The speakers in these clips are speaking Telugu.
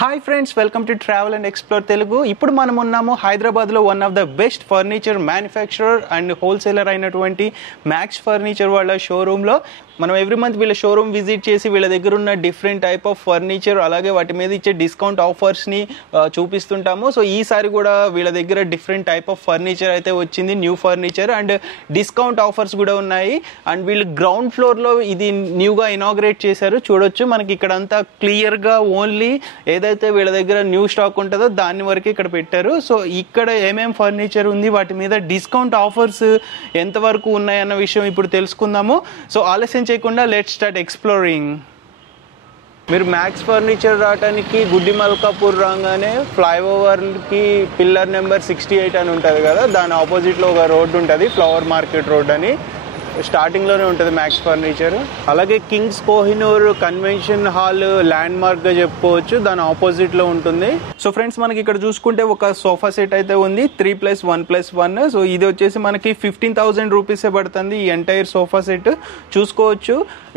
Hi friends, welcome to travel and explore Telugu. ఇప్పుడు మనం ఉన్నాము హైదరాబాద్లో one of the best furniture manufacturer and wholesaler అయినటువంటి మ్యాక్స్ ఫర్నిచర్ వాళ్ళ షోరూంలో. మనం ఎవ్రీ మంత్ వీళ్ళ షోరూమ్ విజిట్ చేసి వీళ్ళ దగ్గర ఉన్న డిఫరెంట్ టైప్ ఆఫ్ ఫర్నిచర్ అలాగే వాటి మీద ఇచ్చే డిస్కౌంట్ ఆఫర్స్ని చూపిస్తుంటాము. సో ఈసారి కూడా వీళ్ళ దగ్గర డిఫరెంట్ టైప్ ఆఫ్ ఫర్నిచర్ అయితే వచ్చింది, new furniture and discount offers కూడా ఉన్నాయి. అండ్ వీళ్ళు గ్రౌండ్ ఫ్లోర్లో ఇది న్యూగా ఇనాగ్రేట్ చేశారు. చూడొచ్చు మనకి ఇక్కడ అంతా క్లియర్గా ఓన్లీ ఏదైతే వీళ్ళ దగ్గర న్యూ స్టాక్ ఉంటుందో దాని వరకు ఇక్కడ పెట్టారు. సో ఇక్కడ ఏమేం ఫర్నిచర్ ఉంది, వాటి మీద డిస్కౌంట్ ఆఫర్స్ ఎంతవరకు ఉన్నాయన్న విషయం ఇప్పుడు తెలుసుకుందాము. సో ఆలస్యం చేయకుండా లెట్స్ స్టార్ట్ ఎక్స్ప్లోరింగ్. మీరు మ్యాక్స్ ఫర్నిచర్ రావడానికి గుడ్డి మల్కాపూర్ రాగానే ఫ్లైఓవర్కి పిల్లర్ నెంబర్ 68 అని ఉంటుంది కదా, దాని ఆపోజిట్లో ఒక రోడ్డు ఉంటుంది, ఫ్లవర్ మార్కెట్ రోడ్ అని. స్టార్టింగ్లోనే ఉంటుంది మ్యాక్స్ ఫర్నిచర్. అలాగే కింగ్స్ కోహినూర్ కన్వెన్షన్ హాల్ ల్యాండ్ మార్క్గా చెప్పుకోవచ్చు, దాని ఆపోజిట్లో ఉంటుంది. సో ఫ్రెండ్స్, మనకి ఇక్కడ చూసుకుంటే ఒక సోఫా సెట్ అయితే ఉంది, 3+1+1. సో ఇది వచ్చేసి మనకి 15,000 రూపీసే పడుతుంది ఈ ఎంటైర్ సోఫా సెట్. చూసుకోవచ్చు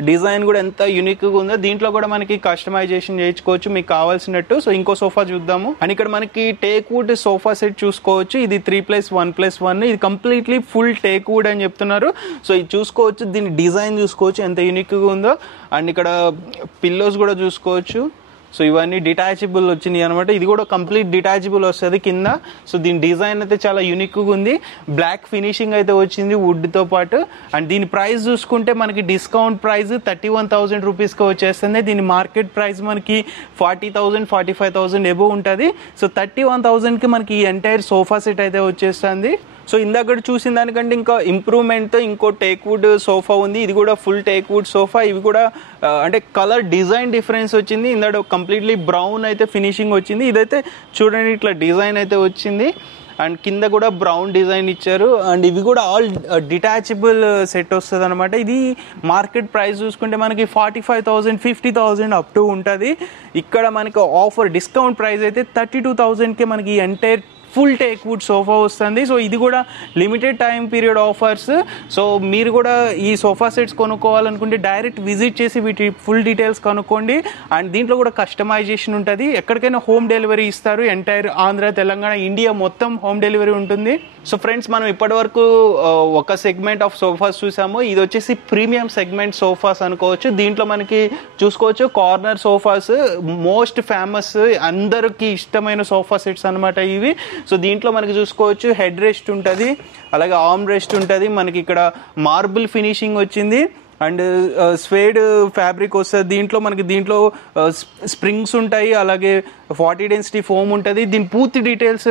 డిజైన్ కూడా ఎంత యూనిక్గా ఉందో. దీంట్లో కూడా మనకి కస్టమైజేషన్ చేయించుకోవచ్చు మీకు కావాల్సినట్టు. సో ఇంకో సోఫా చూద్దాము. అండ్ ఇక్కడ మనకి టేక్ వుడ్ సోఫా సెట్ చూసుకోవచ్చు, ఇది 3+1+1. ఇది కంప్లీట్లీ ఫుల్ టేక్ వుడ్ అని చెప్తున్నారు. సో ఇది చూసుకోవచ్చు, దీని డిజైన్ చూసుకోవచ్చు ఎంత యూనిక్గా ఉందో. అండ్ ఇక్కడ పిల్లోస్ కూడా చూసుకోవచ్చు. సో ఇవన్నీ డిటాచబుల్ వచ్చినాయి అనమాట. ఇది కూడా కంప్లీట్ డిటాచబుల్ వస్తుంది కింద. సో దీని డిజైన్ అయితే చాలా యూనిక్గా ఉంది. బ్లాక్ ఫినిషింగ్ అయితే వచ్చింది వుడ్తో పాటు. అండ్ దీని ప్రైస్ చూసుకుంటే మనకి డిస్కౌంట్ ప్రైస్ 31,000 రూపీస్కి వచ్చేస్తుంది. దీని మార్కెట్ ప్రైస్ మనకి 40,000 45,000 ఎబో ఉంటుంది. సో 31,000కి మనకి ఈ ఎంటైర్ సోఫా సెట్ అయితే వచ్చేస్తుంది. సో ఇందాక చూసిన దానికంటే ఇంకా ఇంప్రూవ్మెంట్తో ఇంకో టేక్ వుడ్ సోఫా ఉంది. ఇది కూడా ఫుల్ టేక్ వుడ్ సోఫా. ఇవి కూడా అంటే కలర్ డిజైన్ డిఫరెన్స్ వచ్చింది. ఇందాక కంప్లీట్లీ బ్రౌన్ అయితే ఫినిషింగ్ వచ్చింది. ఇదైతే చూడండి ఇట్లా డిజైన్ అయితే వచ్చింది. అండ్ కింద కూడా బ్రౌన్ డిజైన్ ఇచ్చారు. అండ్ ఇవి కూడా ఆల్ డిటాచబుల్ సెట్ వస్తుంది అనమాట. ఇది మార్కెట్ ప్రైస్ చూసుకుంటే మనకి 45,000 50,000 అప్ టు ఉంటుంది. ఇక్కడ మనకి ఆఫర్ డిస్కౌంట్ ప్రైస్ అయితే 32,000కి మనకి entire full teak wood sofa వస్తుంది. సో ఇది కూడా limited time period offers. So మీరు కూడా ఈ సోఫా సెట్స్ కొనుక్కోవాలనుకుంటే డైరెక్ట్ విజిట్ చేసి వీటి ఫుల్ డీటెయిల్స్ కనుక్కోండి. అండ్ దీంట్లో కూడా కస్టమైజేషన్ ఉంటుంది. ఎక్కడికైనా హోమ్ డెలివరీ ఇస్తారు. ఎంటైర్ ఆంధ్ర తెలంగాణ ఇండియా మొత్తం హోమ్ డెలివరీ ఉంటుంది. సో ఫ్రెండ్స్, మనం ఇప్పటివరకు ఒక సెగ్మెంట్ ఆఫ్ సోఫాస్ చూసాము. ఇది వచ్చేసి ప్రీమియం సెగ్మెంట్ సోఫాస్ అనుకోవచ్చు. దీంట్లో మనకి చూసుకోవచ్చు కార్నర్ సోఫాస్, మోస్ట్ ఫేమస్, అందరికి ఇష్టమైన సోఫా సెట్స్ అనమాట ఇవి. సో దీంట్లో మనకి చూసుకోవచ్చు హెడ్ రెస్ట్ ఉంటుంది, అలాగే ఆర్మ్ రెస్ట్ ఉంటుంది. మనకి ఇక్కడ మార్బుల్ ఫినిషింగ్ వచ్చింది అండ్ స్వేడ్ ఫ్యాబ్రిక్ వస్తుంది. దీంట్లో స్ప్రింగ్స్ ఉంటాయి, అలాగే 40 డెన్సిటీ ఫోమ్ ఉంటుంది. దీని పూర్తి డీటెయిల్స్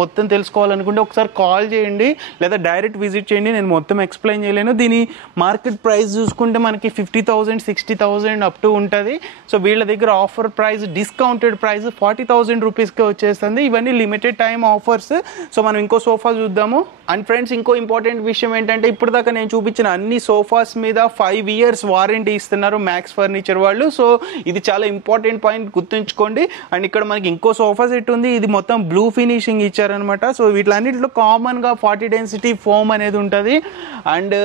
మొత్తం తెలుసుకోవాలనుకుంటే ఒకసారి కాల్ చేయండి లేదా డైరెక్ట్ విజిట్ చేయండి. నేను మొత్తం ఎక్స్ప్లెయిన్ చేయలేను. దీని మార్కెట్ ప్రైస్ చూసుకుంటే మనకి 50,000 60,000 అప్ టు ఉంటుంది. సో వీళ్ళ దగ్గర ఆఫర్ ప్రైస్ డిస్కౌంటెడ్ ప్రైస్ 40,000 రూపీస్కి వచ్చేస్తుంది. ఇవన్నీ లిమిటెడ్ టైం ఆఫర్స్. సో మనం ఇంకో సోఫా చూద్దాము. అండ్ ఫ్రెండ్స్, ఇంకో ఇంపార్టెంట్ విషయం ఏంటంటే ఇప్పుడు దాకా నేను చూపించిన అన్ని సోఫాస్ మీద 5 years వారంటీ ఇస్తున్నారు మ్యాక్స్ ఫర్నిచర్ వాళ్ళు. సో ఇది చాలా ఇంపార్టెంట్ పాయింట్, గుర్తుంచుకోండి. అండ్ ఇక్కడ మనకి ఇంకో సోఫా సెట్ ఉంది. ఇది మొత్తం బ్లూ ఫినిషింగ్ ఇచ్చారనమాట. సో వీటిలన్నింటిలో కామన్గా 40 డెన్సిటీ ఫోమ్ అనేది ఉంటుంది and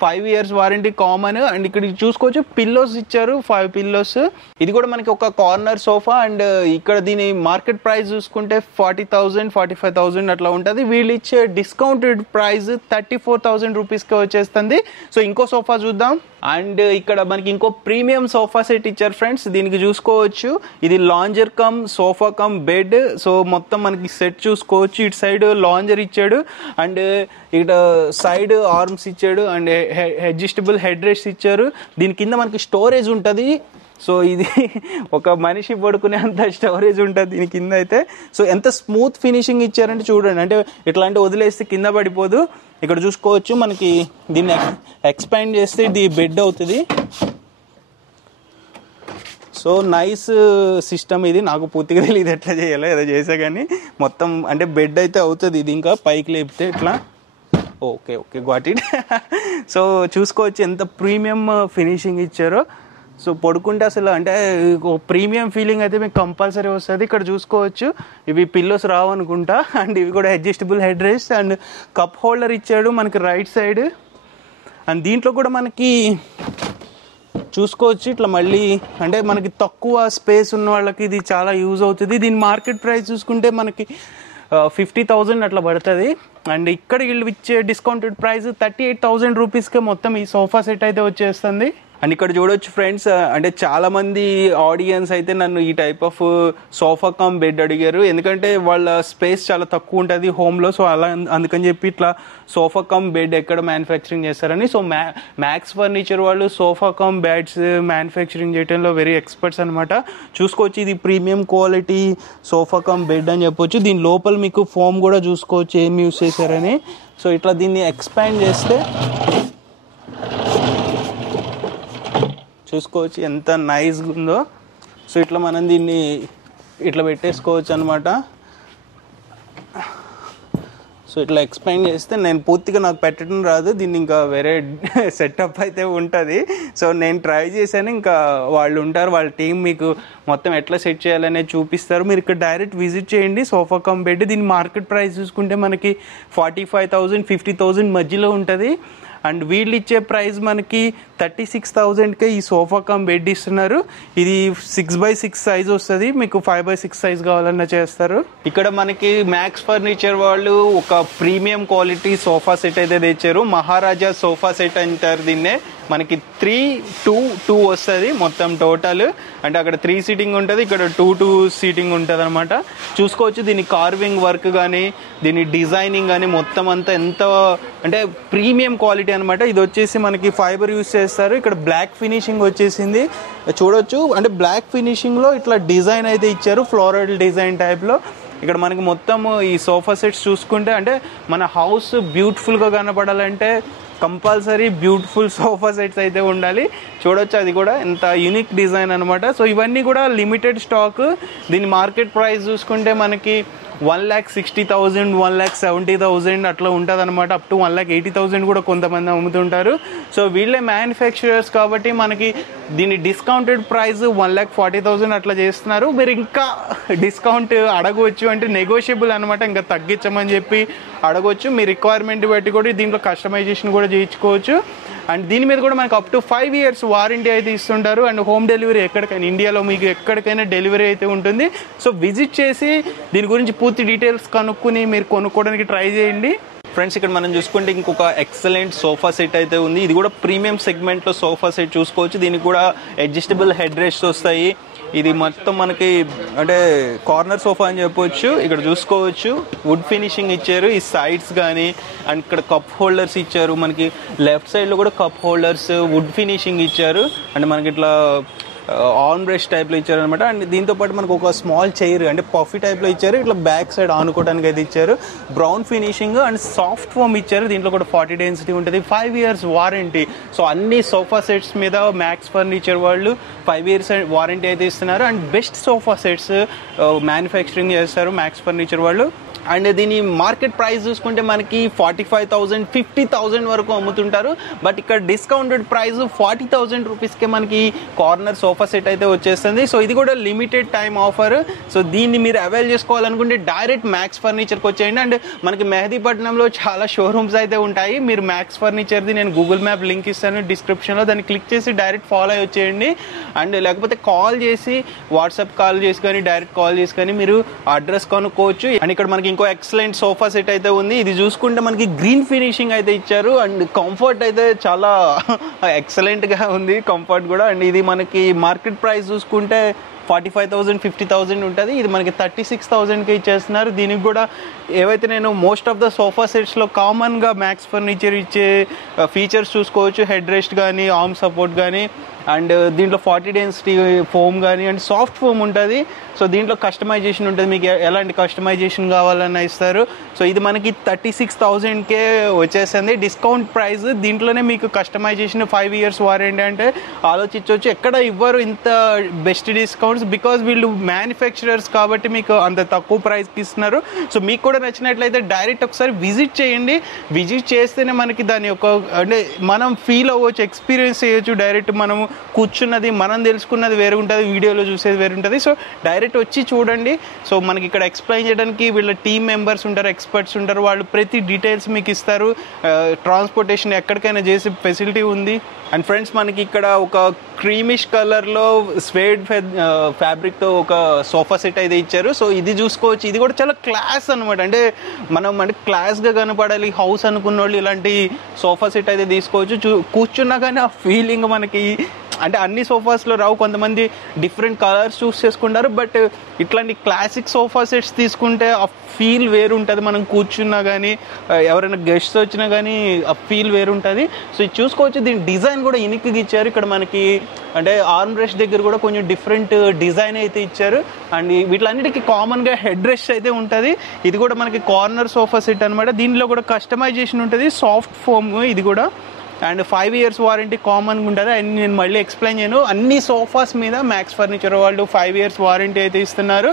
5 years warranty common. And ఇక్కడ చూసుకోవచ్చు పిల్లోస్ ఇచ్చారు, 5 పిల్లోస్. ఇది కూడా మనకి ఒక కార్నర్ సోఫా. అండ్ ఇక్కడ దీని మార్కెట్ ప్రైస్ చూసుకుంటే 40,000 45,000 అట్లా ఉంటుంది. వీళ్ళు ఇచ్చే డిస్కౌంటెడ్ ప్రైస్ 34,000 రూపీస్కి వచ్చేస్తుంది. సో ఇంకో సోఫా చూద్దాం. అండ్ ఇక్కడ మనకి ఇంకో ప్రీమియం సోఫా సెట్ ఇచ్చారు ఫ్రెండ్స్. దీనికి చూసుకోవచ్చు ఇది lounger come sofa cum bed. So మొత్తం మనకి సెట్ చూసుకోవచ్చు. ఇటు సైడ్ లాంజర్ ఇచ్చాడు అండ్ ఇక్కడ సైడ్ ఆర్మ్స్ ఇచ్చాడు అండ్ అడ్జస్టబుల్ హెడ్ రెస్ట్ ఇచ్చారు. దీని కింద మనకి స్టోరేజ్ ఉంటుంది. సో ఇది ఒక మనిషి పడుకునే అంత స్టోరేజ్ ఉంటుంది దీని కింద అయితే. సో ఎంత స్మూత్ ఫినిషింగ్ ఇచ్చారంటే చూడండి, అంటే ఇట్లాంటి వదిలేస్తే కింద పడిపోదు. ఇక్కడ చూసుకోవచ్చు మనకి దీన్ని ఎక్స్పాండ్ చేస్తే ఇది బెడ్ అవుతుంది. సో నైస్ సిస్టమ్ ఇది. నాకు పూర్తిగా తెలియదు ఎట్లా చేయాలో, ఏదో చేసా కానీ మొత్తం అంటే బెడ్ అయితే అవుతుంది. ఇది ఇంకా పైకి లేపితే ఇట్లా ఓకే గాట్ ఇట్. సో చూసుకోవచ్చు ఎంత ప్రీమియం ఫినిషింగ్ ఇచ్చారో. సో పడుకుంటే అసలు అంటే ప్రీమియం ఫీలింగ్ అయితే మీకు కంపల్సరీ వస్తుంది. ఇక్కడ చూసుకోవచ్చు ఇవి పిల్లోస్ రావు అనుకుంటా. అండ్ ఇవి కూడా adjustable head rest and cup holder ఇచ్చాడు మనకి రైట్ సైడ్. అండ్ దీంట్లో కూడా మనకి చూసుకోవచ్చు. ఇట్లా మళ్ళీ అంటే మనకి తక్కువ స్పేస్ ఉన్న వాళ్ళకి ఇది చాలా యూజ్ అవుతుంది. దీని మార్కెట్ ప్రైస్ చూసుకుంటే మనకి 50,000 అట్లా పడుతుంది. అండ్ ఇక్కడ వీళ్ళు ఇచ్చే డిస్కౌంటెడ్ ప్రైస్ 38,000 రూపీస్కే మొత్తం ఈ సోఫా సెట్ అయితే వచ్చేస్తుంది. అండ్ ఇక్కడ చూడొచ్చు ఫ్రెండ్స్, అంటే చాలా మంది ఆడియన్స్ అయితే నన్ను ఈ type of sofa cum bed అడిగారు, ఎందుకంటే వాళ్ళ స్పేస్ చాలా తక్కువ ఉంటుంది హోమ్లో. సో అలా అందుకని చెప్పి ఇట్లా సోఫా కమ్ బెడ్ ఎక్కడ మ్యానుఫ్యాక్చరింగ్ చేస్తారని. సో మ్యాక్స్ ఫర్నిచర్ వాళ్ళు సోఫా కమ్ బెడ్స్ మ్యానుఫ్యాక్చరింగ్ చేయడంలో వెరీ ఎక్స్పర్ట్స్ అనమాట. చూసుకోవచ్చు, ఇది premium quality sofa cum bed అని చెప్పొచ్చు. దీని లోపల మీకు ఫోమ్ కూడా చూసుకోవచ్చు ఏం యూస్ చేశారని. సో ఇట్లా దీన్ని ఎక్స్పాండ్ చేస్తే చూసుకోవచ్చు ఎంత నైస్గా ఉందో. సో ఇట్లా మనం దీన్ని ఇట్లా పెట్టేసుకోవచ్చు అనమాట. సో ఇట్లా ఎక్స్పాండ్ చేస్తే నేను పూర్తిగా నాకు పెట్టడం రాదు, దీన్ని ఇంకా వేరే సెటప్ అయితే ఉంటుంది. సో నేను ట్రై చేశాను, ఇంకా వాళ్ళు ఉంటారు, వాళ్ళ టీం మీకు మొత్తం ఎట్లా సెట్ చేయాలనేది చూపిస్తారు. మీరు ఇక్కడ డైరెక్ట్ విజిట్ చేయండి సోఫా కమ్ బెడ్. దీని మార్కెట్ ప్రైస్ చూసుకుంటే మనకి 45,000 50,000 మధ్యలో ఉంటుంది. అండ్ వీళ్ళు ఇచ్చే ప్రైస్ మనకి 36,000కే ఈ సోఫా కమ్ బెడ్ ఇస్తున్నారు. ఇది 6x6 సైజ్ వస్తుంది, మీకు 5x6 సైజ్ కావాలన్నా చేస్తారు. ఇక్కడ మనకి మ్యాక్స్ ఫర్నిచర్ వాళ్ళు ఒక ప్రీమియం క్వాలిటీ సోఫా సెట్ అయితే తెచ్చారు. మహారాజా సోఫా సెట్ అంటారు దీన్నే. మనకి 3-2-2 వస్తుంది మొత్తం టోటల్. అంటే అక్కడ 3 సీటింగ్ ఉంటుంది, ఇక్కడ 2 సీటింగ్ ఉంటుంది అనమాట. చూసుకోవచ్చు దీని కార్వింగ్ వర్క్ కానీ దీని డిజైనింగ్ కానీ మొత్తం అంతా ఎంత అంటే ప్రీమియం క్వాలిటీ అనమాట. ఇది వచ్చేసి మనకి ఫైబర్ యూస్ చేస్తారు. ఇక్కడ బ్లాక్ ఫినిషింగ్ వచ్చేసింది చూడొచ్చు. అంటే బ్లాక్ ఫినిషింగ్లో ఇట్లా డిజైన్ అయితే ఇచ్చారు, ఫ్లోరల్ డిజైన్ టైప్లో. ఇక్కడ మనకి మొత్తం ఈ సోఫా సెట్స్ చూసుకుంటే అంటే మన హౌస్ బ్యూటిఫుల్గా కనపడాలంటే కంపల్సరీ బ్యూటిఫుల్ సోఫా సెట్స్ అయితే ఉండాలి. చూడొచ్చు అది కూడా ఎంత యూనిక్ డిజైన్ అనమాట. సో ఇవన్నీ కూడా లిమిటెడ్ స్టాక్. దీని మార్కెట్ ప్రైస్ చూసుకుంటే మనకి 1,60,000 1,70,000 అట్లా ఉంటుంది అనమాట. అప్ టు 1,80,000 కూడా కొంతమంది అమ్ముతుంటారు. సో వీళ్ళే మ్యానుఫ్యాక్చరర్స్ కాబట్టి మనకి దీని డిస్కౌంటెడ్ ప్రైస్ 1,40,000 అట్లా చేస్తున్నారు. మీరు ఇంకా డిస్కౌంట్ అడగవచ్చు, అంటే నెగోషియబుల్ అనమాట, ఇంకా తగ్గించమని చెప్పి అడగవచ్చు. మీ రిక్వైర్మెంట్ బట్టి కూడా దీంట్లో కస్టమైజేషన్ కూడా చేయించుకోవచ్చు. అండ్ దీని మీద కూడా మనకు అప్ టు 5 years వారంటీ అయితే ఇస్తుంటారు. అండ్ హోమ్ డెలివరీ ఎక్కడికైనా ఇండియాలో మీకు ఎక్కడికైనా డెలివరీ అయితే ఉంటుంది. సో విజిట్ చేసి దీని గురించి పూర్తి డీటెయిల్స్ కనుక్కొని మీరు కొనుక్కోవడానికి ట్రై చేయండి. ఫ్రెండ్స్ ఇక్కడ మనం చూసుకుంటే ఇంకొక ఎక్సలెంట్ సోఫా సెట్ అయితే ఉంది. ఇది కూడా ప్రీమియం సెగ్మెంట్లో సోఫా సెట్ చూసుకోవచ్చు. దీనికి కూడా అడ్జస్టబుల్ హెడ్ రెస్ట్ వస్తాయి. ఇది మొత్తం మనకి అంటే కార్నర్ సోఫా అని చెప్పొచ్చు. ఇక్కడ చూసుకోవచ్చు వుడ్ ఫినిషింగ్ ఇచ్చారు ఈ సైడ్స్ కానీ. అండ్ ఇక్కడ కప్ హోల్డర్స్ ఇచ్చారు, మనకి లెఫ్ట్ సైడ్లో కూడా కప్ హోల్డర్స్ వుడ్ ఫినిషింగ్ ఇచ్చారు. అంటే మనకి ఇట్లా ఆన్ బ్రష్ టైప్లో ఇచ్చారనమాట. అండ్ దీంతో పాటు మనకు ఒక స్మాల్ చైర్ అంటే పఫీ టైప్లో ఇచ్చారు, ఇట్లా బ్యాక్ సైడ్ ఆనుకోవడానికి అయితే ఇచ్చారు. Brown finishing and soft foam ఇచ్చారు. దీంట్లో కూడా 40 డెన్సిటీ ఉంటుంది, 5 years వారంటీ. సో అన్ని సోఫా సెట్స్ మీద మ్యాక్స్ ఫర్నిచర్ వాళ్ళు 5 years వారంటీ అయితే ఇస్తున్నారు. And best sofa sets manufacturing చేస్తారు మ్యాక్స్ ఫర్నిచర్ వాళ్ళు. అండ్ దీని మార్కెట్ ప్రైస్ చూసుకుంటే మనకి 45,000 50,000 వరకు అమ్ముతుంటారు. బట్ ఇక్కడ డిస్కౌంటెడ్ ప్రైస్ 40,000 రూపీస్కే మనకి కార్నర్ సోఫా సెట్ అయితే వచ్చేస్తుంది. సో ఇది కూడా లిమిటెడ్ టైం ఆఫర్. సో దీన్ని మీరు అవైల్ చేసుకోవాలనుకుంటే డైరెక్ట్ మ్యాక్స్ ఫర్నిచర్కి వచ్చేయండి. అండ్ మనకి మెహదీపట్నంలో చాలా షోరూమ్స్ అయితే ఉంటాయి. మీరు మ్యాక్స్ ఫర్నిచర్ది నేను గూగుల్ మ్యాప్ లింక్ ఇస్తాను డిస్క్రిప్షన్లో, దాన్ని క్లిక్ చేసి డైరెక్ట్ ఫాలో అయ్యి వచ్చేయండి. అండ్ లేకపోతే కాల్ చేసి వాట్సాప్ కాల్ చేసి కానీ డైరెక్ట్ కాల్ చేసి కానీ మీరు అడ్రస్ కనుక్కోవచ్చు. అండ్ ఇక్కడ మనకి ఇంకో ఎక్సలెంట్ సోఫా సెట్ అయితే ఉంది. ఇది చూసుకుంటే మనకి గ్రీన్ ఫినిషింగ్ అయితే ఇచ్చారు. అండ్ కంఫర్ట్ అయితే చాలా ఎక్సలెంట్గా ఉంది, కంఫర్ట్ కూడా. అండ్ ఇది మనకి మార్కెట్ ప్రైస్ చూసుకుంటే 45,000 50,000 ఉంటుంది. ఇది మనకి 36,000కి ఇచ్చేస్తున్నారు. దీనికి కూడా ఏవైతే నేను మోస్ట్ ఆఫ్ ద సోఫా సెట్స్లో కామన్గా మ్యాక్స్ ఫర్నిచర్ ఇచ్చే ఫీచర్స్ చూసుకోవచ్చు. హెడ్ రెస్ట్ కానీ ఆర్మ్ సపోర్ట్ కానీ అండ్ దీంట్లో 40 డెన్సిటీ ఫోమ్ కానీ అండ్ సాఫ్ట్ ఫోమ్ ఉంటుంది. సో దీంట్లో కస్టమైజేషన్ ఉంటుంది, మీకు ఎలాంటి కస్టమైజేషన్ కావాలన్నా ఇస్తారు. సో ఇది మనకి 36,000కే వచ్చేసింది డిస్కౌంట్ ప్రైస్. దీంట్లోనే మీకు కస్టమైజేషన్ 5 years వారంటీ అంటే ఆలోచించవచ్చు, ఎక్కడ ఇవ్వరు ఇంత బెస్ట్ డిస్కౌంట్. కోర్స్ బికాజ్ వీళ్ళు మ్యానుఫ్యాక్చరర్స్ కాబట్టి మీకు అంత తక్కువ ప్రైస్కి ఇస్తున్నారు. సో మీకు కూడా నచ్చినట్లయితే డైరెక్ట్ ఒకసారి విజిట్ చేయండి. విజిట్ చేస్తేనే మనకి దాని యొక్క అంటే మనం ఫీల్ అవ్వచ్చు, ఎక్స్పీరియన్స్ చేయొచ్చు. డైరెక్ట్ మనం కూర్చున్నది మనం తెలుసుకున్నది వేరు ఉంటుంది, వీడియోలో చూసేది వేరు ఉంటుంది. సో డైరెక్ట్ వచ్చి చూడండి. సో మనకి ఇక్కడ ఎక్స్ప్లెయిన్ చేయడానికి వీళ్ళ టీమ్ మెంబర్స్ ఉంటారు, ఎక్స్పర్ట్స్ ఉంటారు. వాళ్ళు ప్రతి డీటెయిల్స్ మీకు ఇస్తారు. ట్రాన్స్పోర్టేషన్ ఎక్కడికైనా చేసే ఫెసిలిటీ ఉంది. అండ్ ఫ్రెండ్స్ మనకి ఇక్కడ ఒక క్రీమిష్ కలర్లో స్వేడ్ ఫ్యాబ్రిక్తో ఒక సోఫా సెట్ అయితే ఇచ్చారు. సో ఇది చూసుకోవచ్చు. ఇది కూడా చాలా క్లాస్ అనమాట. అంటే మనం అంటే క్లాస్గా కనపడాలి హౌస్ అనుకున్న వాళ్ళు ఇలాంటి సోఫా సెట్ అయితే తీసుకోవచ్చు. కూర్చున్నా కానీ ఆ ఫీలింగ్ మనకి అంటే అన్ని సోఫాస్లో రావు, కొంతమంది డిఫరెంట్ కలర్స్ చూస్ చేసుకుంటారు. బట్ ఇట్లాంటి క్లాసిక్ సోఫా సెట్స్ తీసుకుంటే ఆ ఫీల్ వేరు ఉంటుంది. మనం కూర్చున్నా కానీ ఎవరైనా గెస్ట్స్ వచ్చినా కానీ ఆ ఫీల్ వేరు ఉంటుంది. సో ఇది చూసుకోవచ్చు. దీని డిజైన్ కూడా యూనిక్గా ఇచ్చారు. ఇక్కడ మనకి అంటే ఆర్మ్ రెస్ట్ దగ్గర కూడా కొంచెం డిఫరెంట్ డిజైన్ అయితే ఇచ్చారు. అండ్ వీటిలన్నిటికీ కామన్గా హెడ్ రెస్ట్ అయితే ఉంటుంది. ఇది కూడా మనకి కార్నర్ సోఫా సెట్ అనమాట. దీనిలో కూడా కస్టమైజేషన్ ఉంటుంది, సాఫ్ట్ ఫోమ్ ఇది కూడా. అండ్ 5 years వారంటీ కామన్గా ఉంటుంది. అండ్ నేను మళ్ళీ ఎక్స్ప్లెయిన్ చేయను, అన్ని సోఫాస్ మీద మ్యాక్స్ ఫర్నిచర్ వాళ్ళు 5 years వారంటీ అయితే ఇస్తున్నారు.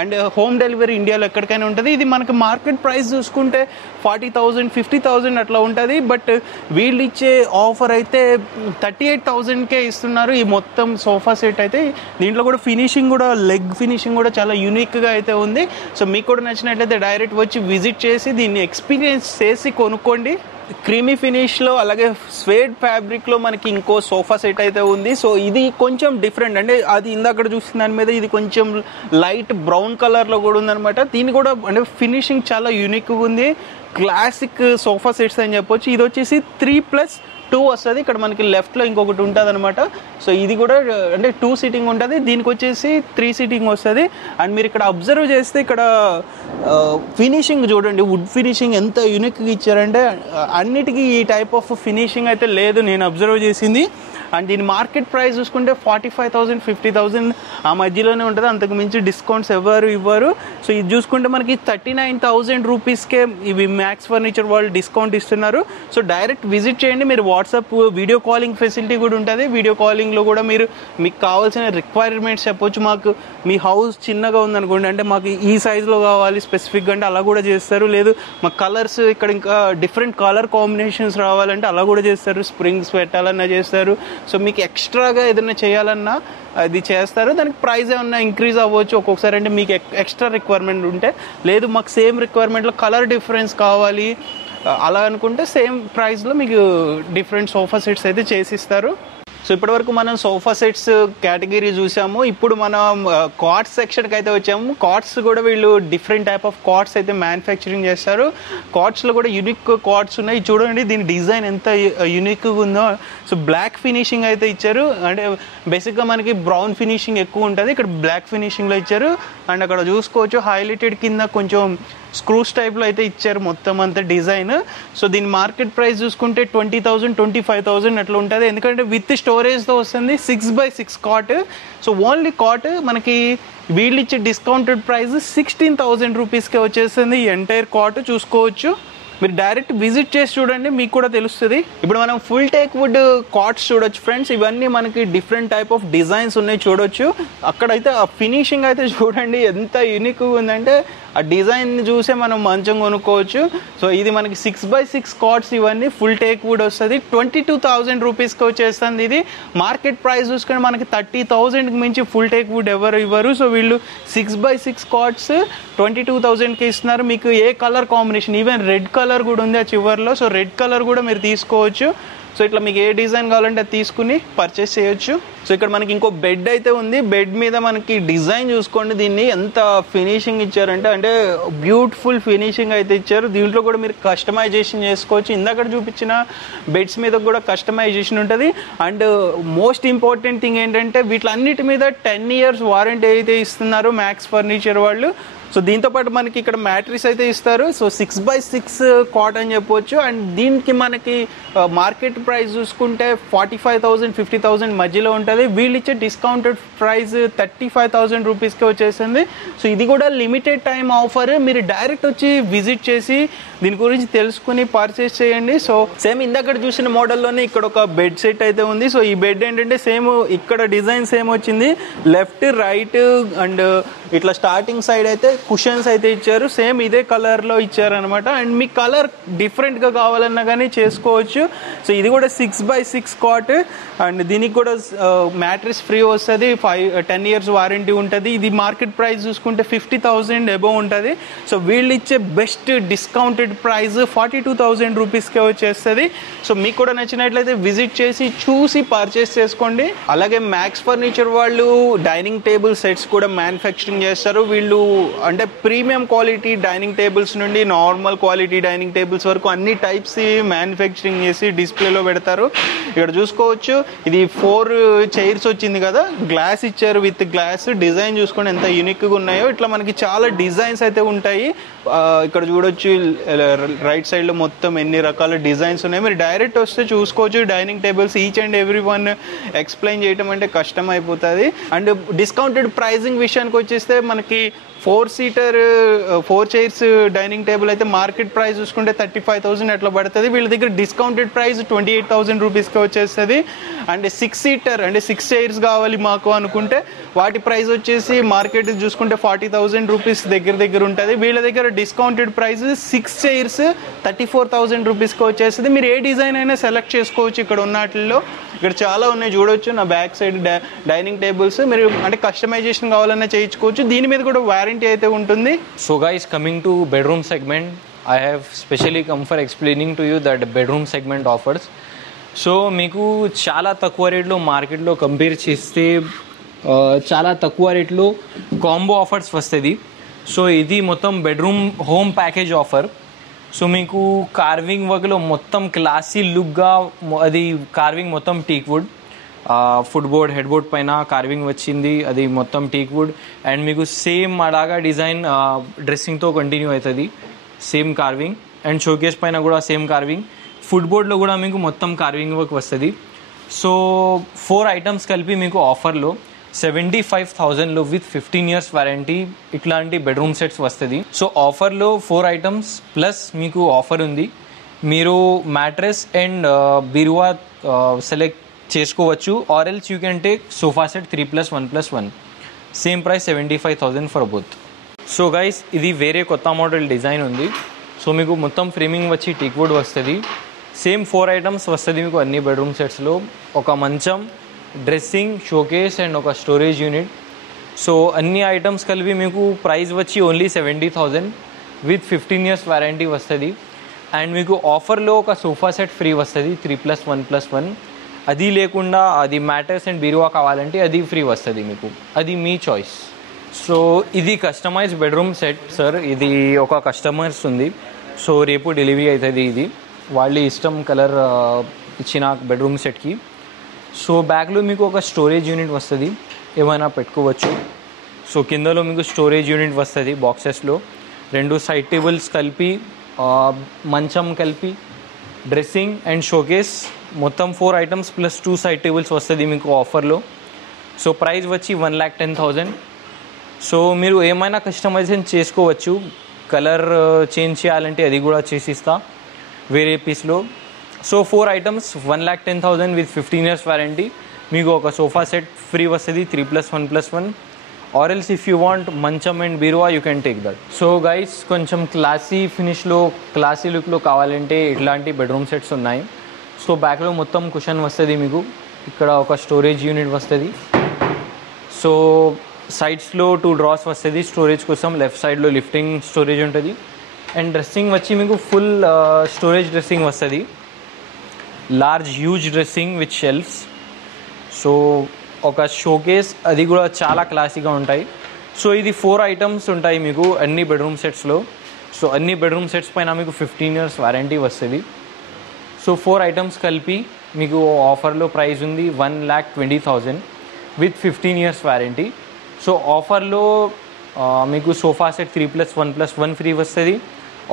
అండ్ హోమ్ డెలివరీ ఇండియాలో ఎక్కడికైనా ఉంటుంది. ఇది మనకి మార్కెట్ ప్రైస్ చూసుకుంటే 40,000 50,000 అట్లా ఉంటుంది. బట్ వీళ్ళు ఇచ్చే ఆఫర్ అయితే 38,000కే ఇస్తున్నారు ఈ మొత్తం సోఫా సెట్ అయితే. దీంట్లో కూడా ఫినిషింగ్ కూడా లెగ్ ఫినిషింగ్ కూడా చాలా యూనిక్గా అయితే ఉంది. సో మీకు కూడా నచ్చినట్లయితే డైరెక్ట్ వచ్చి విజిట్ చేసి దీన్ని ఎక్స్పీరియన్స్ చేసి కొనుక్కోండి. క్రీమీ ఫినిష్లో అలాగే స్వేడ్ ఫ్యాబ్రిక్లో మనకి ఇంకో సోఫా సెట్ అయితే ఉంది. సో ఇది కొంచెం డిఫరెంట్. అంటే అది ఇందాక చూసిన దాని మీద ఇది కొంచెం లైట్ బ్రౌన్ కలర్లో కూడా ఉందన్నమాట. దీని కూడా అంటే ఫినిషింగ్ చాలా యూనిక్గా ఉంది. క్లాసిక్ సోఫా సెట్స్ అని చెప్పొచ్చు. ఇది వచ్చేసి 3+2 వస్తుంది. ఇక్కడ మనకి లెఫ్ట్లో ఇంకొకటి ఉంటుంది అనమాట. సో ఇది కూడా అంటే 2 సీటింగ్ ఉంటుంది. దీనికి వచ్చేసి 3 సీటింగ్ వస్తుంది. అండ్ మీరు ఇక్కడ అబ్జర్వ్ చేస్తే ఇక్కడ ఫినిషింగ్ చూడండి, వుడ్ ఫినిషింగ్ ఎంత యూనిక్గా ఇచ్చారంటే అన్నిటికీ ఈ టైప్ ఆఫ్ ఫినిషింగ్ అయితే లేదు నేను అబ్జర్వ్ చేసింది. అండ్ దీని మార్కెట్ ప్రైస్ చూసుకుంటే 45,000 50,000 ఆ మధ్యలోనే ఉంటుంది. అంతకు మించి డిస్కౌంట్స్ ఎవరు ఇవ్వరు. సో ఇది చూసుకుంటే మనకి 39,000 రూపీస్కే ఇవి మ్యాక్స్ ఫర్నిచర్ వాళ్ళు డిస్కౌంట్ ఇస్తున్నారు. సో డైరెక్ట్ విజిట్ చేయండి. మీరు వాట్సాప్ వీడియో కాలింగ్ ఫెసిలిటీ కూడా ఉంటుంది. వీడియో కాలింగ్లో కూడా మీకు కావాల్సిన రిక్వైర్మెంట్స్ చెప్పొచ్చు. మాకు మీ హౌస్ చిన్నగా ఉందనుకోండి, అంటే మాకు ఈ సైజులో కావాలి స్పెసిఫిక్గా అంటే అలా కూడా చేస్తారు. లేదు మా కలర్స్ ఇక్కడ ఇంకా డిఫరెంట్ కలర్ కాంబినేషన్స్ రావాలంటే అలా కూడా చేస్తారు. స్ప్రింగ్స్ పెట్టాలన్నా చేస్తారు. సో మీకు ఎక్స్ట్రాగా ఏదైనా చేయాలన్నా అది చేస్తారు. దానికి ప్రైస్ ఏమన్నా ఇంక్రీజ్ అవ్వచ్చు ఒక్కొక్కసారి. అంటే మీకు ఎక్స్ట్రా రిక్వైర్మెంట్ ఉంటే, లేదు మాకు సేమ్ రిక్వైర్మెంట్లో కలర్ డిఫరెన్స్ కావాలి అలా అనుకుంటే సేమ్ ప్రైస్లో మీకు డిఫరెంట్ సోఫా సెట్స్ అయితే చేసిస్తారు. సో ఇప్పటివరకు మనం సోఫా సెట్స్ కేటగిరీ చూసాము. ఇప్పుడు మనం కార్డ్స్ సెక్షన్కి అయితే వచ్చాము. కార్డ్స్ కూడా వీళ్ళు డిఫరెంట్ టైప్ ఆఫ్ కార్డ్స్ అయితే మ్యానుఫ్యాక్చరింగ్ చేస్తారు. కార్డ్స్లో కూడా యూనిక్ కార్డ్స్ ఉన్నాయి. చూడండి దీని డిజైన్ ఎంత యూనిక్గా ఉందో. సో బ్లాక్ ఫినిషింగ్ అయితే ఇచ్చారు. అంటే బేసిక్గా మనకి బ్రౌన్ ఫినిషింగ్ ఎక్కువ ఉంటుంది, ఇక్కడ బ్లాక్ ఫినిషింగ్లో ఇచ్చారు. అండ్ అక్కడ చూసుకోవచ్చు హైలైటెడ్ కింద కొంచెం స్క్రూస్ టైప్లో అయితే ఇచ్చారు మొత్తం అంతా డిజైన్. సో దీని మార్కెట్ ప్రైస్ చూసుకుంటే 20,000 25,000 అట్లా ఉంటుంది. ఎందుకంటే విత్ స్టోరేజ్తో వస్తుంది 6x6 cot. So only cot మనకి వీళ్ళు ఇచ్చే డిస్కౌంటెడ్ ప్రైస్ 16,000 రూపీస్కే వచ్చేస్తుంది. ఈ ఎంటైర్ కాట్ చూసుకోవచ్చు. మీరు డైరెక్ట్ విజిట్ చేసి చూడండి, మీకు కూడా తెలుస్తుంది. ఇప్పుడు మనం ఫుల్ టేక్ వుడ్ కాట్స్ చూడొచ్చు ఫ్రెండ్స్. ఇవన్నీ మనకి డిఫరెంట్ టైప్ ఆఫ్ డిజైన్స్ ఉన్నాయి చూడొచ్చు. అక్కడైతే ఆ ఫినిషింగ్ అయితే చూడండి ఎంత యూనిక్గా ఉందంటే ఆ డిజైన్ చూసే మనం మంచం కొనుక్కోవచ్చు. సో ఇది మనకి 6x6 కాట్స్. ఇవన్నీ ఫుల్ టేక్ వుడ్ వస్తుంది. 22,000 రూపీస్కి వచ్చేస్తుంది. ఇది మార్కెట్ ప్రైస్ చూసుకొని మనకి 30,000కి మించి ఫుల్ టేక్ వుడ్ ఎవరు ఇవ్వరు. సో వీళ్ళు 6x6 కాట్స్ 22,000కి ఇస్తున్నారు. మీకు ఏ colour combination, even red colour కూడా ఉంది ఆ చివర్లో. సో రెడ్ కలర్ కూడా మీరు తీసుకోవచ్చు. సో ఇట్లా మీకు ఏ డిజైన్ కావాలంటే అది తీసుకుని పర్చేస్ చేయొచ్చు. సో ఇక్కడ మనకి ఇంకో బెడ్ అయితే ఉంది. బెడ్ మీద మనకి డిజైన్ చూసుకోండి, దీన్ని ఎంత ఫినిషింగ్ ఇచ్చారంటే అంటే బ్యూటిఫుల్ ఫినిషింగ్ అయితే ఇచ్చారు. దీంట్లో కూడా మీరు కస్టమైజేషన్ చేసుకోవచ్చు. ఇందాక చూపించిన బెడ్స్ మీద కూడా కస్టమైజేషన్ ఉంటుంది. అండ్ మోస్ట్ ఇంపార్టెంట్ థింగ్ ఏంటంటే వీటిలన్నిటి మీద 10 years వారంటీ అయితే ఇస్తున్నారు మ్యాక్స్ ఫర్నిచర్ వాళ్ళు. సో దీంతో పాటు మనకి ఇక్కడ మ్యాట్రిస్ అయితే ఇస్తారు. సో 6x6 కాట్ అని చెప్పొచ్చు. అండ్ దీనికి మనకి మార్కెట్ ప్రైస్ చూసుకుంటే 45,000 50,000 మధ్యలో ఉంటుంది. ఉంటుంది. వీళ్ళు ఇచ్చే డిస్కౌంటెడ్ ప్రైస్ 35,000 రూపీస్కే వచ్చేసింది. సో ఇది కూడా లిమిటెడ్ టైం ఆఫర్. మీరు డైరెక్ట్ వచ్చి విజిట్ చేసి దీని గురించి తెలుసుకుని పర్చేస్ చేయండి. సో సేమ్ ఇందాక చూసిన మోడల్లోనే ఇక్కడ ఒక బెడ్ సెట్ అయితే ఉంది. సో ఈ బెడ్ ఏంటంటే సేమ్ ఇక్కడ డిజైన్ సేమ్ వచ్చింది, లెఫ్ట్ రైట్ అండ్ ఇట్లా స్టార్టింగ్ సైడ్ అయితే కుషన్స్ అయితే ఇచ్చారు, సేమ్ ఇదే కలర్లో ఇచ్చారనమాట. అండ్ మీ కలర్ డిఫరెంట్గా కావాలన్నా కానీ చేసుకోవచ్చు. సో ఇది కూడా 6x6 కాట్ అండ్ దీనికి కూడా మ్యాట్రెస్ ఫ్రీ వస్తుంది, 10 years వారంటీ ఉంటుంది. ఇది మార్కెట్ ప్రైస్ చూసుకుంటే 50,000 అబోవ్ ఉంటుంది. సో వీళ్ళు ఇచ్చే బెస్ట్ డిస్కౌంటెడ్ ప్రైస్ 42,000 రూపీస్కే వచ్చేస్తుంది. సో మీకు కూడా నచ్చినట్లయితే విజిట్ చేసి చూసి పర్చేస్ చేసుకోండి. అలాగే మ్యాక్స్ ఫర్నిచర్ వాళ్ళు డైనింగ్ టేబుల్ సెట్స్ కూడా మ్యానుఫ్యాక్చరింగ్ చేస్తారు. వీళ్ళు అంటే ప్రీమియం క్వాలిటీ డైనింగ్ టేబుల్స్ నుండి నార్మల్ క్వాలిటీ డైనింగ్ టేబుల్స్ వరకు అన్ని టైప్స్ మ్యానుఫ్యాక్చరింగ్ చేసి డిస్ప్లేలో పెడతారు. ఇక్కడ చూసుకోవచ్చు, ఇది 4 చైర్స్ వచ్చింది కదా, గ్లాస్ ఇచ్చారు, విత్ గ్లాస్ డిజైన్ చూసుకొని ఎంత యూనిక్గా ఉన్నాయో. ఇట్లా మనకి చాలా డిజైన్స్ అయితే ఉంటాయి. ఇక్కడ చూడొచ్చు రైట్ సైడ్ లో మొత్తం ఎన్ని రకాల డిజైన్స్ ఉన్నాయి. మీరు డైరెక్ట్ వస్తే చూసుకోవచ్చు dining tables. Each and every one explain చేయడం అంటే కష్టం అయిపోతుంది. అండ్ డిస్కౌంటెడ్ ప్రైజింగ్ విషయానికి వచ్చేస్తే మనకి 4 చైర్స్ డైనింగ్ టేబుల్ అయితే మార్కెట్ ప్రైస్ చూసుకుంటే 35,000 అట్లా పడుతుంది. వీళ్ళ దగ్గర డిస్కౌంటెడ్ ప్రైస్ 28,000 రూపీస్కి వచ్చేస్తుంది. అండ్ 6 seater అంటే 6 చైర్స్ కావాలి మాకు అనుకుంటే వాటి ప్రైస్ వచ్చేసి మార్కెట్ చూసుకుంటే 40,000 రూపీస్ దగ్గర ఉంటుంది. వీళ్ళ దగ్గర డిస్కౌంటెడ్ ప్రైస్ 6 చైర్స్ 34,000 రూపీస్కి వచ్చేస్తుంది. మీరు ఏ డిజైన్ అయినా సెలెక్ట్ చేసుకోవచ్చు. ఇక్కడ ఉన్న వాటిల్లో ఇక్కడ చాలా ఉన్నాయి చూడొచ్చు. నా బ్యాక్ సైడ్ డైనింగ్ టేబుల్స్ మీరు అంటే కస్టమైజేషన్ కావాలన్నా చేయించుకోవచ్చు. దీని మీద కూడా వారంటీ అయితే ఉంటుంది. So guys, coming to bedroom segment, I have specially come for explaining to you that bedroom segment offers. So మీకు చాలా తక్కువ రేట్లో మార్కెట్లో కంపేర్ చేస్తే చాలా తక్కువ రేట్లో కాంబో ఆఫర్స్ వస్తుంది. సో ఇది మొత్తం bedroom home package offer. So మీకు కార్వింగ్ వర్క్లో మొత్తం క్లాసీ లుక్గా అది కార్వింగ్ మొత్తం teak wood, foot board head board పైన కార్వింగ్ వచ్చింది, అది మొత్తం టీక్ వుడ్. అండ్ మీకు సేమ్ అలాగా డిజైన్ డ్రెస్సింగ్తో కంటిన్యూ అవుతుంది, సేమ్ కార్వింగ్. అండ్ షోకేస్ పైన కూడా సేమ్ కార్వింగ్, ఫుట్ బోర్డ్లో కూడా మీకు మొత్తం కార్వింగ్ వర్క్ వస్తుంది. సో 4 items కలిపి మీకు ఆఫర్లో 75,000లో విత్ 15 years వారంటీ ఇట్లాంటి బెడ్రూమ్ సెట్స్ వస్తుంది. సో ఆఫర్లో 4 items ప్లస్ మీకు ఆఫర్ ఉంది. మీరు మ్యాట్రెస్ అండ్ బీరువా సెలెక్ట్ చేసుకోవచ్చు. Or else you can take sofa set 3+1+1, same price 75,000 for both. So guys, ఇది వేరే కొత్త మోడల్ డిజైన్ ఉంది. సో మీకు మొత్తం ఫ్రేమింగ్ వచ్చి టీక్ వుడ్ వస్తుంది. సేమ్ 4 items వస్తుంది మీకు అన్ని బెడ్రూమ్ సెట్స్లో. ఒక మంచం, డ్రెస్సింగ్, షోకేస్ అండ్ ఒక స్టోరేజ్ యూనిట్. సో అన్ని ఐటమ్స్ కలిపి మీకు ప్రైస్ వచ్చి ఓన్లీ 70,000 విత్ 15 years వారంటీ వస్తుంది. అండ్ మీకు ఆఫర్లో ఒక సోఫా సెట్ ఫ్రీ వస్తుంది 3+1+1. అది లేకుండా అది మ్యాటర్స్ అండ్ బీరువా కావాలంటే అది ఫ్రీ వస్తుంది మీకు, అది మీ చాయిస్. సో ఇది కస్టమైజ్ బెడ్రూమ్ సెట్ సార్. ఇది ఒక కస్టమర్స్ ఉంది. సో రేపు డెలివరీ అవుతుంది. ఇది వాళ్ళ ఇష్టం కలర్ ఇచ్చిన బెడ్రూమ్ సెట్కి. సో బ్యాక్లో మీకు ఒక స్టోరేజ్ యూనిట్ వస్తుంది, ఏమైనా పెట్టుకోవచ్చు. సో కిందలో మీకు స్టోరేజ్ యూనిట్ వస్తుంది బాక్సెస్లో. 2 సైడ్ టేబుల్స్ కలిపి, మంచం కలిపి, డ్రెస్సింగ్ అండ్ షోకేస్ మొత్తం 4 items ప్లస్ 2 సైడ్ టేబుల్స్ వస్తుంది మీకు ఆఫర్లో. సో ప్రైస్ వచ్చి 1,10,000. సో మీరు ఏమైనా కస్టమైజేషన్ చేసుకోవచ్చు. కలర్ చేంజ్ చేయాలంటే అది కూడా చేసిస్తా వేరే పీస్లో. So 4 items 1,10,000 with 15 years warranty. మీకు ఒక సోఫా సెట్ ఫ్రీ వస్తుంది 3+1+1. Or else if you want మంచం అండ్ బీరువా you can take that. So guys, కొంచెం క్లాసీ ఫినిష్లో క్లాసీ లుక్లో కావాలంటే ఇట్లాంటి బెడ్రూమ్ సెట్స్ ఉన్నాయి. సో బ్యాక్లో మొత్తం కుషన్ వస్తుంది మీకు. ఇక్కడ ఒక స్టోరేజ్ యూనిట్ వస్తుంది. సో సైడ్స్లో 2 drawers వస్తుంది స్టోరేజ్ కోసం. లెఫ్ట్ సైడ్లో లిఫ్టింగ్ స్టోరేజ్ ఉంటుంది. అండ్ డ్రెస్సింగ్ వచ్చి మీకు ఫుల్ స్టోరేజ్ డ్రెస్సింగ్ వస్తుంది, large huge dressing with shelves. So ఒక షోకేస్, అది కూడా చాలా క్లాసీగా ఉంటాయి. సో ఇది 4 items ఉంటాయి మీకు అన్ని బెడ్రూమ్ సెట్స్లో. సో అన్ని బెడ్రూమ్ సెట్స్ పైన మీకు 15 years వారంటీ వస్తుంది. సో 4 items కలిపి మీకు ఆఫర్లో ప్రైస్ ఉంది 1,20,000 విత్ 15 years వారంటీ. సో ఆఫర్లో మీకు సోఫా సెట్ 3+1+1 ఫ్రీ వస్తుంది.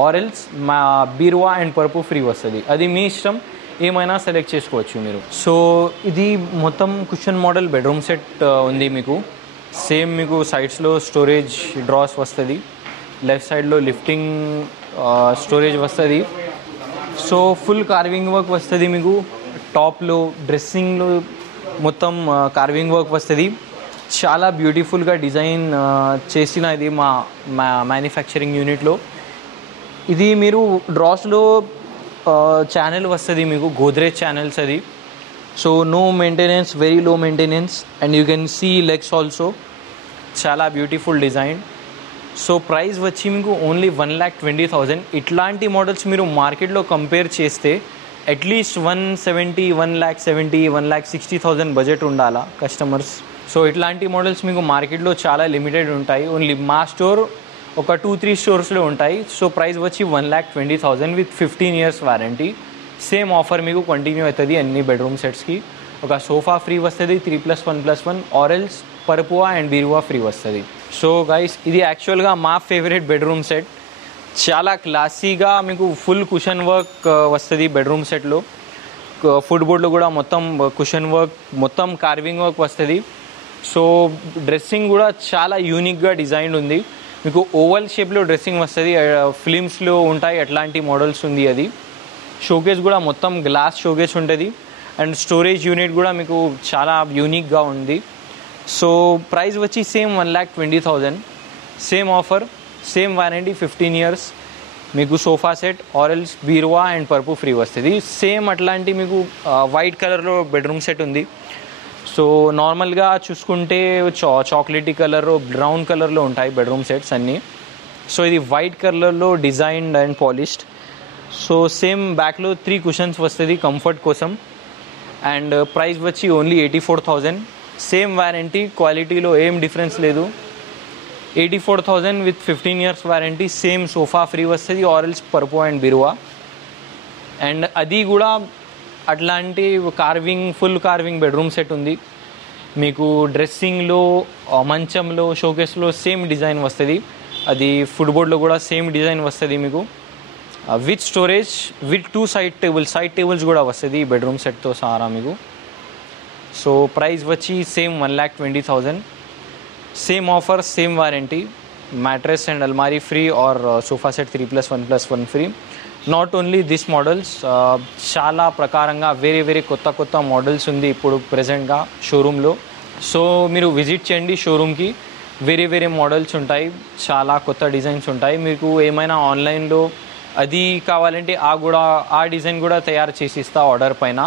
ఆర్ ఎల్స్ మా బీరువా అండ్ పర్పు ఫ్రీ వస్తుంది, అది మీ ఇష్టం. ఏమైనా సెలెక్ట్ చేసుకోవచ్చు మీరు. సో ఇది మొత్తం కుషన్ మోడల్ బెడ్రూమ్ సెట్ ఉంది మీకు. సేమ్ మీకు సైడ్స్లో స్టోరేజ్ డ్రాస్ వస్తుంది, లెఫ్ట్ సైడ్లో లిఫ్టింగ్ స్టోరేజ్ వస్తుంది. సో ఫుల్ కార్వింగ్ వర్క్ వస్తుంది మీకు. టాప్లో డ్రెస్సింగ్లో మొత్తం కార్వింగ్ వర్క్ వస్తుంది. చాలా బ్యూటిఫుల్గా డిజైన్ చేసిన ఇది మా మ్యానుఫ్యాక్చరింగ్ యూనిట్లో. ఇది మీరు డ్రాస్లో ఛానల్ వస్తుంది మీకు, గోద్రేజ్ ఛానల్స్ అది. So no maintenance, very low maintenance, and you can see legs also. చాలా బ్యూటిఫుల్ డిజైన్. సో ప్రైస్ వచ్చి మీకు ఓన్లీ 1,20,000. ఇట్లాంటి మోడల్స్ మీరు మార్కెట్లో కంపేర్ చేస్తే అట్లీస్ట్ 170, 1,70,000, 1,60,000 బడ్జెట్ ఉండాలా కస్టమర్స్. సో ఇట్లాంటి మోడల్స్ మీకు మార్కెట్లో చాలా లిమిటెడ్ ఉంటాయి. ఓన్లీ మా స్టోర్ ఒక 2-3 స్టోర్స్లో ఉంటాయి. సో ప్రైస్ వచ్చి 1,20,000 with 15 years warranty. Same offer మీకు కంటిన్యూ అవుతుంది అన్ని బెడ్రూమ్ సెట్స్కి. ఒక సోఫా ఫ్రీ వస్తుంది 3+1+1, ఆరెల్స్ పరుపువా అండ్ బీరువా ఫ్రీ వస్తుంది. సో గైస్ ఇది యాక్చువల్గా మా ఫేవరెట్ బెడ్రూమ్ సెట్. చాలా క్లాసీగా మీకు ఫుల్ కుషన్ వర్క్ వస్తుంది బెడ్రూమ్ సెట్లో. ఫుడ్ బోర్డ్లో కూడా మొత్తం కుషన్ వర్క్, మొత్తం కార్వింగ్ వర్క్ వస్తుంది. సో డ్రెస్సింగ్ కూడా చాలా యూనిక్గా డిజైన్ ఉంది మీకు. ఓవల్ షేప్లో డ్రెస్సింగ్ వస్తుంది, ఫిలిమ్స్లో ఉంటాయి అట్లాంటి మోడల్స్ ఉంది అది. షోకేస్ కూడా మొత్తం గ్లాస్ షోకేస్ ఉంటుంది, అండ్ స్టోరేజ్ యూనిట్ కూడా మీకు చాలా యూనిక్గా ఉంది. సో ప్రైస్ వచ్చి same 1,20,000. Same offer, same warranty 15 years. మీకు సోఫా సెట్, ఆరెల్స్ బీరువా అండ్ పరుపు ఫ్రీ వస్తుంది. సేమ్ అట్లాంటి మీకు వైట్ కలర్లో బెడ్రూమ్ సెట్ ఉంది. సో నార్మల్గా చూసుకుంటే చాక్లెటీ కలర్, బ్రౌన్ కలర్లో ఉంటాయి బెడ్రూమ్ సెట్స్ అన్నీ. సో ఇది వైట్ కలర్లో designed and polished. So same బ్యాక్లో 3 కుషన్స్ వస్తుంది కంఫర్ట్ కోసం, అండ్ ప్రైస్ వచ్చి ఓన్లీ 84,000. సేమ్ వారంటీ, క్వాలిటీలో ఏం డిఫరెన్స్ లేదు. 84,000 with 15 years warranty. Same sofa free వస్తుంది, ఆరెల్స్ పరుపు అండ్ బిరువా. అండ్ అది కూడా అట్లాంటి carving, full carving bedroom set ఉంది మీకు. డ్రెస్సింగ్లో, మంచంలో, షోకేస్లో సేమ్ డిజైన్ వస్తుంది. అది ఫుడ్ బోర్డ్లో కూడా సేమ్ డిజైన్ వస్తుంది మీకు. With storage, with 2 side tables కూడా వస్తుంది ఈ బెడ్రూమ్ సెట్తో సహా మీకు. సో ప్రైస్ వచ్చి same 1,20,000. Same offer, same warranty. Mattress and అల్మారీ free or sofa set 3+1+1 free. Not only this models, చాలా ప్రకారంగా వేరే కొత్త మోడల్స్ ఉంది ఇప్పుడు ప్రెజెంట్గా షోరూంలో. సో మీరు విజిట్ చేయండి షోరూమ్కి. వేరే మోడల్స్ ఉంటాయి, చాలా కొత్త డిజైన్స్ ఉంటాయి. మీకు ఏమైనా ఆన్లైన్లో అది కావాలంటే ఆ డిజైన్ కూడా తయారు చేసి ఇస్తా ఆర్డర్ పైన.